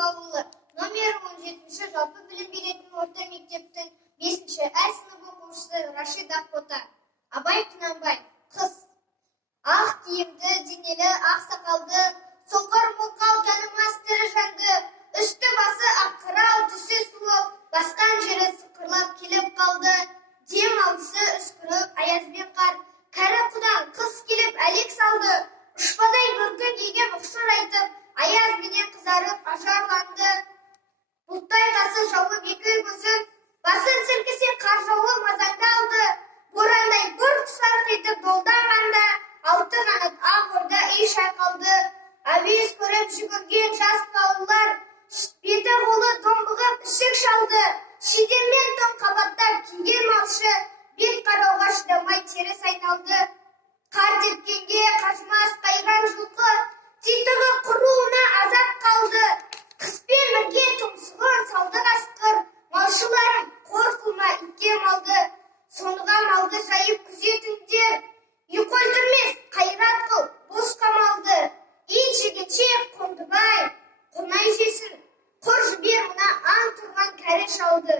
ауылы номер 17-ші жалпы білім беретін орта мектептің 5-ші А сынып оқушысы Рашид Ақбота. Абай Құнанбай. Қыз. Ақ киімді, денелі, ақ сақалды, соқыр мылқау танымас тірі жанды, үсті басы аққырау, түсі сұлу, басқан жері сықырлап келіп қалды. Дем алысы үскіріп, аязбен қар, кәрі құдан қыз келіп әлек салды. Ұшпадай бүркі киген ұқшыр айтып, аязбенен қызарып ажарланды. Бұлттай тасы жауып екі көзін, басын сілкісе қар жауы мазаңды алды. Борандай бұрқ сарқ етіп долданғанда, алты қанат ақ орда үй шайқалды. Әуес көріп жүгірген жас балалар, беті қолы домбығып үсік шалды. Шидеммен тон қабаттап киген малшы, бет қарауға шыдамай теріс айналды. Қар тепкенге қажымас қайран жылқы, титығы құруына азап қалды. Қыспен бірге тұмсығын салды қасқыр, малшыларым қор қылма итке малды. Соныға малды жайып күзетіңдер, ұйқы өлтірмес қайрат қыл, босқа малды. Ит жегенше Қондыбай, қонай жесін, құр жібер мына аң тұрған кәрі шалды.